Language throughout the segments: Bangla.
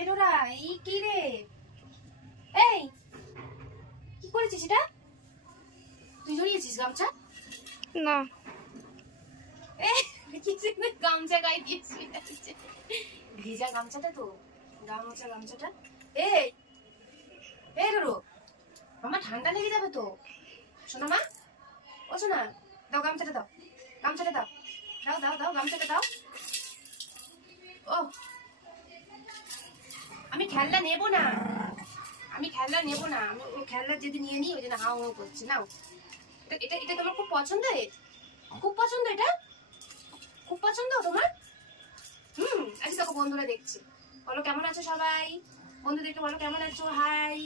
এডোরা এই কি রে? এই কি করেছিস এটা? তুই জড়িয়েছিস গামছা? না গামছা গায়ে দিয়েছিস, ভিজা গামছাটা তো, গামছাটা। এই ডোরো, আমার ঠান্ডা লেগে যাবে তো। শোনা মা, ও শোনা, দাও গামছাটা, দাও গামছাটা, দাও দাও দাও দাও গামছাটা দাও। ও আমি খেলনা নেব না, আমি খেলনা যদি নিয়ে নিই ওই জন্য হাও হাও করছে। নাও, এটা এটা তোমার খুব পছন্দের, খুব পছন্দ, এটা খুব পছন্দ তোমার। আজকে দেখো বন্ধুরা দেখছে, বলো কেমন আছো সবাই, বন্ধুদেরকে বলো কেমন আছো, হাই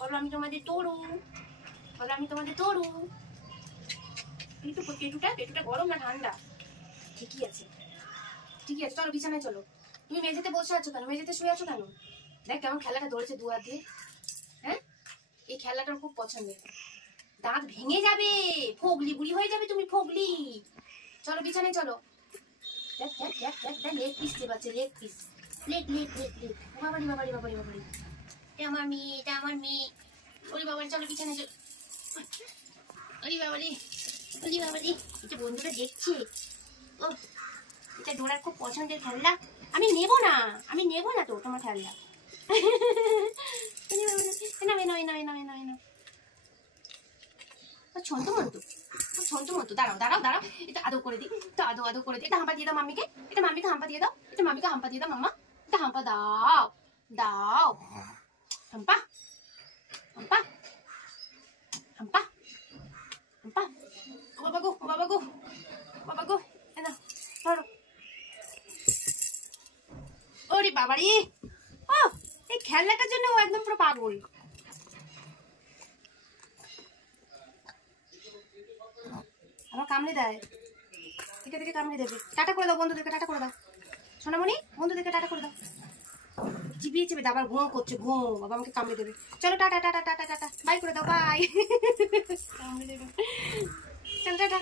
বলো, আমি তোমাদের তরু, বলো আমি তোমাদের তরু। কিন্তু পেটুটা গরম না ঠান্ডা? ঠিকই আছে, ঠিকই আছে, চলো বিছানায় চলো। তুমি মেঝেতে বসে আছো কেন, মেঝেতে শুয়ে আছো কেন? দেখ কেমন খেলাটা ধরেছে দু হাত দিয়ে। হ্যাঁ, এই খেলাটা খুব পছন্দের। দাঁত ভেঙে যাবে, ফগলি বুড়ি হয়ে যাবে তুমি, ফগলি। চলো বিছানায় চলো। দেখ দেখ দেখ দেখ দেখ, লেগ পিস চেপাচ্ছে, leg piece, leg leg leg leg. বাবারি বাবারি বাবারি বাবারি, এটা আমার মেয়ে, এটা আমার মেয়ে। ওরে বাবারি, চলো বিছানায় চলো। ওরে বাবারি, ওরে বাবারি, এটা বন্ধুরা দেখছে। ও, এটা ডোরার খুব পছন্দের খেলনা। আমি নেব না তো তোমার খেলনা। ছন্তু, দাঁড়াও দাঁড়াও দাঁড়াও, এটা আদৌ করে দিই, এটা আদৌ করে দিই। এটা হাম্পা দিয়ে দাও মাম্মিকে, এটা মাম্মিকে হাম্পা দিয়ে দাও, এটা মাম্মিকে হাম্পা দিয়ে দাও মাম্মা, এটা হাম্পা দাও, দাও হাম্পা, হাম্পা হাম্পা হাম্পা। ও বাবা গো, ও বাবা গো, বাবা গো, এনা ধরো। ওরে বাবারি, ও এই খেলনাটার জন্য ও একদম পুরো পাগল। আবার কামড়ে দেয়, দিকে দিকে কামড়ে দেবে। টাটা করে দাও বন্ধুদেরকে, টাটা করে দাও সোনামণি, বন্ধুদেরকে টাটা করে দাও। চিবিয়ে চেপে আবার ঘুম করছে, ঘুম, বাবা আমাকে কামড়ে দেবে। চলো ta ta ta ta ta ta ta ta, bye করে দাও, বাই। কামড়ে দেবে, টাটা।